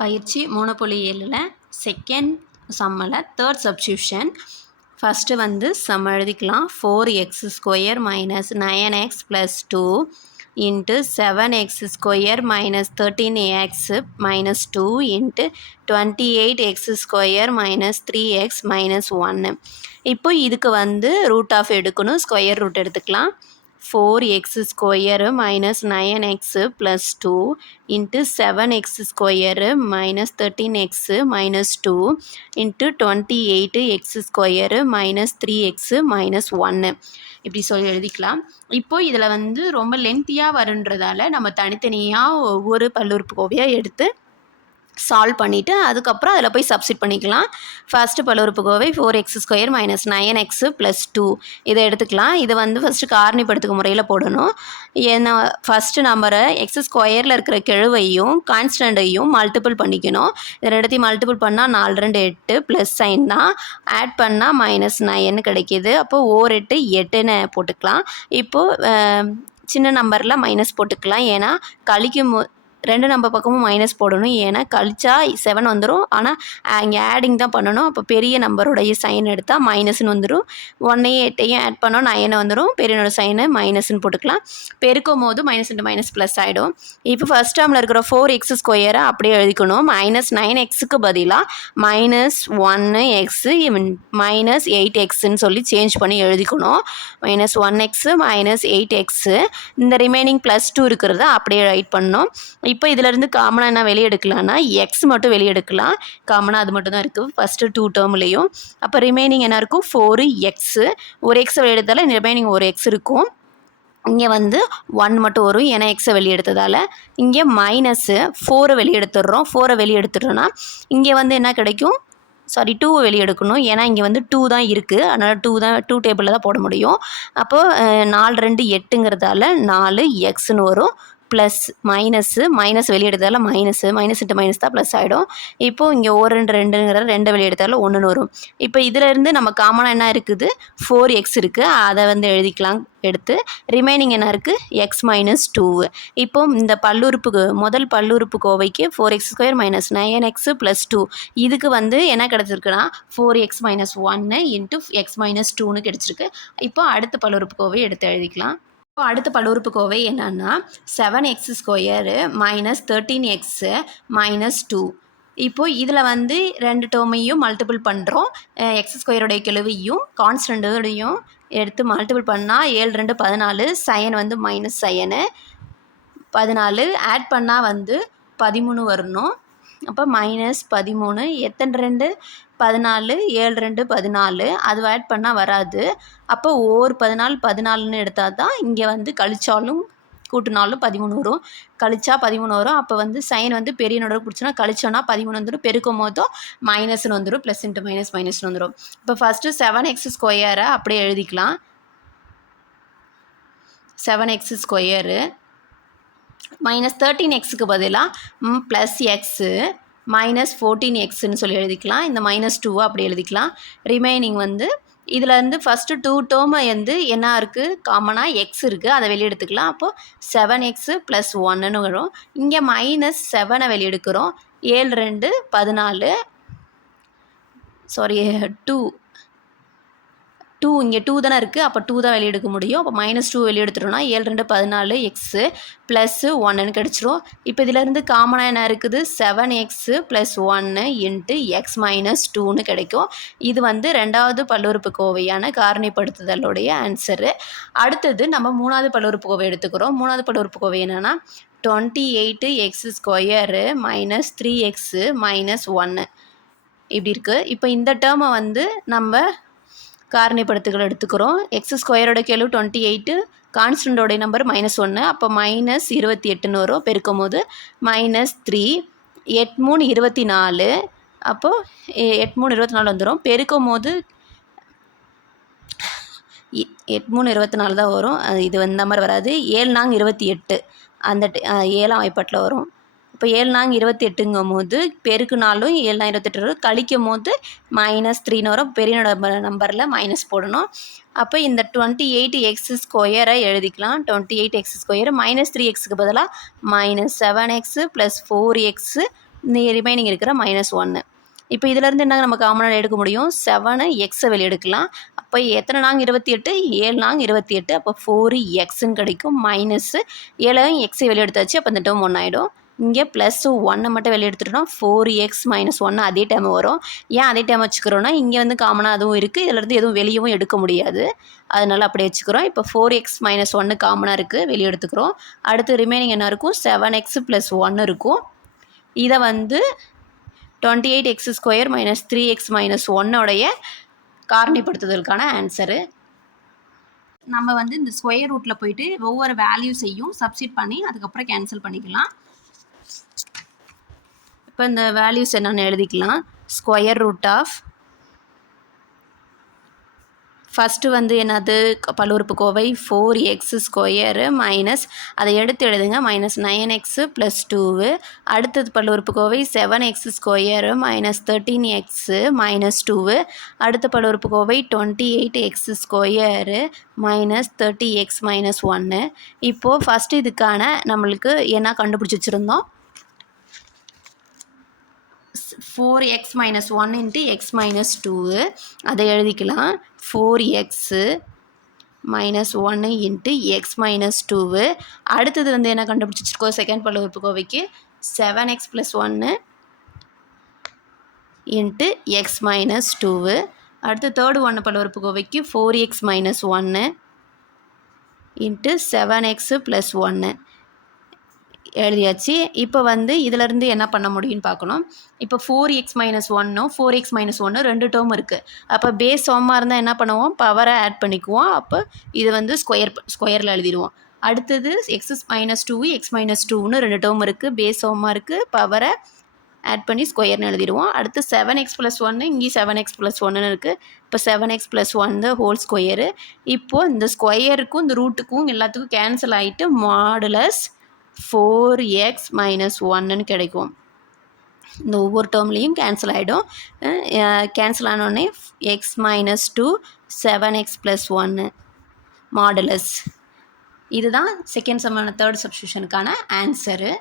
பயிற்சி 3.7ல் செகண்ட் சம்மில் third substitution. First வந்து சம் எழுதிக்கலாம். 4x² minus 9x plus 2 into 7x² minus 13x minus 2 into 28x² minus 3x minus 1. இப்போ இதுக்கு வந்து ரூட் ஆஃப் எடுக்கணும். ஸ்கொயர் ரூட் எடுத்துக்கலாம். 4x² minus 9x plus 2 into 7x² minus 13x minus 2 into 28x² minus 3x minus 1 இப்படி சொல்லி எழுதிக்கலாம். இப்போ இதில் வந்து ரொம்ப லென்த்தியாக வருன்றதால நம்ம தனித்தனியாக ஒவ்வொரு பல்லுறுப்புக்கோவையாக எடுத்து சால்வ் பண்ணிவிட்டு அதுக்கப்புறம் அதில் போய் சப்ஸ்டிட் பண்ணிக்கலாம். ஃபஸ்ட்டு பல்லுறுப்புக்கோவை 4x² மைனஸ் 9x ப்ளஸ் 2 இதை எடுத்துக்கலாம். இதை வந்து ஃபஸ்ட்டு காரணிப்படுத்துக்கு முறையில் போடணும். ஏன்னா ஃபஸ்ட்டு நம்பரை x² இருக்கிற கெழுவையும் கான்ஸ்டண்ட்டையும் மல்டிபிள் பண்ணிக்கணும். இதை ரெண்டுத்தையும் மல்டிபிள் பண்ணால் 4 2 8 ப்ளஸ் சைன் தான், ஆட் பண்ணால் மைனஸ் 9 கிடைக்கிது. அப்போது 4 8 8ன்னு போட்டுக்கலாம். இப்போது சின்ன நம்பரில் மைனஸ் போட்டுக்கலாம். ஏன்னா கழிக்கும் ரெண்டு நம்பர் பக்கமும் மைனஸ் போடணும். ஏன்னா கழிச்சா 7 வந்துடும், ஆனால் இங்கே ஆடிங் தான் பண்ணணும். அப்போ பெரிய நம்பருடைய சைன் எடுத்தால் மைனஸ்ன்னு வந்துடும். 1ஐயும் 8ஐயும் ஆட் பண்ணோம் 9 வந்துடும். பெரியனோட சைனு மைனஸ்ன்னு போட்டுக்கலாம். பெருக்கும் போது மைனஸ் இன்ட்டு மைனஸ் ப்ளஸ் ஆகிடும். இப்போ ஃபஸ்ட் டேர்மில் இருக்கிற 4x² அப்படியே எழுதிக்கணும். மைனஸ் 9xக்கு பதிலாக மைனஸ் 1x மைனஸ் 8xன்னு சொல்லி சேஞ்ச் பண்ணி எழுதிக்கணும். மைனஸ் 1x மைனஸ் 8x இந்த ரிமைனிங் ப்ளஸ் 2 இருக்கிறத அப்படியே ரைட் பண்ணணும். இப்போ இதிலேருந்து காமனாக என்ன வெளியே எடுக்கலாம்னா எக்ஸ் மட்டும் வெளியே எடுக்கலாம். காமனாக அது மட்டும் தான் இருக்குது ஃபஸ்ட்டு 2 டேர்ம்லேயும். அப்போ ரிமைனிங் என்ன இருக்கும்? 4x. ஒரு எக்ஸ் வெளியே எடுத்தால ரிமைனிங் ஒரு எக்ஸ் இருக்கும். இங்கே வந்து 1 மட்டும் வரும், ஏன்னா எக்ஸை வெளியே எடுத்ததால். இங்கே மைனஸு 4 வெளியே எடுத்துடுறோம். 4 வெளியே எடுத்துட்டோன்னா இங்கே வந்து என்ன கிடைக்கும்? 2 வெளியே எடுக்கணும். ஏன்னா இங்கே வந்து 2 தான் இருக்குது, அதனால் 2 டேபிளில் தான் போட முடியும். அப்போது 4 2 8ங்கிறதால 4xன்னு வரும். ப்ளஸ் மைனஸ் வெளியே எடுத்தால மைனஸ் இன்ட்டு மைனஸ் தான் ப்ளஸ் ஆகிடும். இப்போது இங்கே 1 2 2ங்கிறத 2 வெளியே எடுத்தால 1ன்னு வரும். இப்போ இதிலேருந்து நம்ம காமனாக என்ன இருக்குது? 4x இருக்குது, அதை வந்து எழுதிக்கலாம். எடுத்து ரிமைனிங் என்ன இருக்குது? x minus 2. இப்போ இந்த முதல் பல்லுறுப்புக்கோவைக்கு 4x² மைனஸ் 9x ப்ளஸ் 2 இதுக்கு வந்து என்ன கிடச்சிருக்குன்னா 4x minus 1 into x minus 2ன்னு கிடச்சிருக்கு. இப்போ அடுத்த பல்லுறுப்புக்கோவை எடுத்து எழுதிக்கலாம். இப்போ அடுத்த பல்லுறுப்புக்கோவை என்னன்னா 7x² மைனஸ் 13x மைனஸ் 2. இப்போது இதில் வந்து ரெண்டு டேர்மையும் மல்டிபிள் பண்ணுறோம். x² கெழுவையும் கான்ஸ்டண்ட்டோடையும் எடுத்து மல்டிபிள் பண்ணால் 7 2 14, சைன் வந்து மைனஸ் சைனு 14, ஆட் பண்ணால் வந்து 13 வரணும். அப்போ மைனஸ் 13 எத்தனை 2 14, 7 2 14, அது ஆட் பண்ணால் வராது. அப்போ ஓர் 14 14ன்னு எடுத்தால் தான் இங்கே வந்து கழிச்சாலும் கூட்டினாலும் 13 வரும். கழிச்சா 13 வரும். அப்போ வந்து சைன் வந்து பெரிய நோட பிடிச்சோன்னா கழிச்சோன்னா 13 வந்துடும். பெருக்கும் போதும் மைனஸ்ன்னு வந்துடும். ப்ளஸ் இன்ட்டு மைனஸ்ன்னு வந்துடும். இப்போ ஃபஸ்ட்டு 7x² அப்படியே எழுதிக்கலாம். 7x² மைனஸ் 13xக்கு பதிலாக ப்ளஸ் எக்ஸு மைனஸ் 14xன்னு சொல்லி எழுதிக்கலாம். இந்த மைனஸ் 2 அப்படி எழுதிக்கலாம். ரிமைனிங் வந்து இதில் இருந்து ஃபஸ்ட்டு 2 டேர்மை வந்து என்ன இருக்குது? காமனாக எக்ஸ் இருக்குது, அதை வெளியே எடுத்துக்கலாம். அப்போது 7x ப்ளஸ் 1ன்னு வரும். இங்கே மைனஸ் 7 வெளியே எடுக்கிறோம். 7 2 14 2 இங்கே 2 தானே இருக்குது. அப்போ 2 தான் வெளியே எடுக்க முடியும். அப்போ மைனஸ் 2 வெளியே எடுத்துட்டோம்னா 7 2 14 எக்ஸு ப்ளஸ்ஸு 1ன்னு கிடச்சிரும். இப்போ இதிலேருந்து காமனாக என்ன இருக்குது? 7x plus 1 into ex minus 2ன்னு கிடைக்கும். இது வந்து ரெண்டாவது பல்லுறுப்புக்கோவையான காரணிப்படுத்துதலுடைய ஆன்சரு. அடுத்தது நம்ம மூணாவது பல்லுறுப்புக்கோவை எடுத்துக்கிறோம். மூணாவது பல்லுறுப்புக்கோவை என்னென்னா 28x² மைனஸ் 3x மைனஸ் 1 இப்படி இருக்குது. இப்போ இந்த டேர்மை வந்து நம்ம காரணிப்படுத்துகள் எடுத்துக்கிறோம். x² கெழு 28, கான்ஸ்டண்டோடைய நம்பர் -1, அப்போ மைனஸ் 28ன்னு வரும். பெருக்கும் போது மைனஸ் 3, 8 3 24, அப்போது 8 3 24 வந்துடும். பெருக்கும் போது 8 3 24 தான் வரும். இது இந்த மாதிரி வராது. 7 4 28 அந்த 7ஆம் வாய்ப்பாட்டில் வரும். இப்போ 7 4 28ங்கும் போது பெருக்குனாலும் 7 4 28 வரும். கழிக்கும் போது -3ன்னு வரும். பெரிய நம்பரில் மைனஸ் போடணும். அப்போ இந்த 28x² எழுதிக்கலாம். 28x² -3xக்கு பதிலாக -7x + 4x ரிமைனிங் இருக்கிற -1. இப்போ இதிலேருந்து என்ன நம்ம காமனாக எடுக்க முடியும்? 7 எக்ஸை வெளியே எடுக்கலாம். அப்போ எத்தனை நாங் 28? 7 நாங் 28. அப்போ 4 எக்ஸ்ன்னு கிடைக்கும். மைனஸ் 7 எக்ஸை வெளியே எடுத்தாச்சு. அப்போ இந்த டேர்ம் 1 ஆகிடும். இங்கே ப்ளஸ் 1 மட்டும் வெளியே எடுத்துட்டோம். 4x - 1 அதே டைம் வரும். ஏன் அதே டைம் வச்சுக்கிறோன்னா இங்கே வந்து காமனாக அதுவும் இருக்குது. இதிலேருந்து எதுவும் வெளியவும் எடுக்க முடியாது. அதனால் அப்படியே வச்சுக்கிறோம். இப்போ 4x - 1 காமனாக இருக்குது, வெளியே எடுத்துக்கிறோம். அடுத்து ரிமைனிங் என்ன இருக்கும்? 7x + 1 இருக்கும். இதை வந்து 28x² - 3x - 1 காரணிப்படுத்துதலுக்கான ஆன்சரு. நம்ம வந்து இந்த ஸ்கொயர் ரூட்டில் போயிட்டு ஒவ்வொரு வேல்யூஸையும் சப்ஸ்டிட் பண்ணி அதுக்கப்புறம் கேன்சல் பண்ணிக்கலாம். இப்போ இந்த வேல்யூஸ் என்னென்னு எழுதிக்கலாம். ஸ்கொயர் ரூட் ஆஃப் ஃபஸ்ட்டு வந்து என்னது பல்லுறுப்புக்கோவை 4x² மைனஸ் அதை எடுத்து எழுதுங்க -9x + 2. அடுத்தது பல்லுறுப்புக்கோவை 7x² - 13x - 2. அடுத்த பல்லுறுப்புக்கோவை 28x² - 30x - 1. இப்போது ஃபஸ்ட்டு இதுக்கான நம்மளுக்கு என்ன கண்டுபிடிச்சி வச்சுருந்தோம்? 4x - 1 × x - 2 அதை எழுதிக்கலாம். 4x - 1 × x - 2. அடுத்தது வந்து என்ன கண்டுபிடிச்சி வச்சுருக்கோம்? செகண்ட் பல்லுறுப்புக்கோவைக்கு 7x + 1 × x - 2. அடுத்து தேர்டு ஒன்று பல்லுறுப்புக்கோவைக்கு 4x - 1 × 7x + 1 எழுதியாச்சு. இப்போ வந்து இதிலேருந்து என்ன பண்ண முடியும்னு பார்க்கணும். இப்போ 4x - 1 4x - 1 2 டேர்ம் இருக்குது. அப்போ பேஸ் சமமாக இருந்தால் என்ன பண்ணுவோம்? பவரை ஆட் பண்ணிக்குவோம். அப்போ இது வந்து ஸ்கொயரில் எழுதிடுவோம். அடுத்தது x - 2 x - 2ன்னு 2 டேர்ம் இருக்குது. பேஸ் சமமாக இருக்குது. பவரை ஆட் பண்ணி ஸ்கொயர்னு எழுதிடுவோம். அடுத்து 7x + 1 இங்கே 7x + 1ன்னு இருக்குது. இப்போ 7x + 1 ஹோல் ஸ்கொயரு. இப்போது இந்த ஸ்கொயருக்கும் இந்த ரூட்டுக்கும் எல்லாத்துக்கும் கேன்சல் ஆகிட்டு மாடுலஸ் 4x - 1ன்னு கிடைக்கும். இந்த ஒவ்வொரு டேர்ம்லேயும் கேன்சல் ஆகிடும். கேன்சல் ஆனோடனே x - 2 7x + 1 மாடுலஸ். இதுதான் செகண்ட் சம்மான தேர்ட் சப்ஸ்டியூஷனுக்கான ஆன்சரு.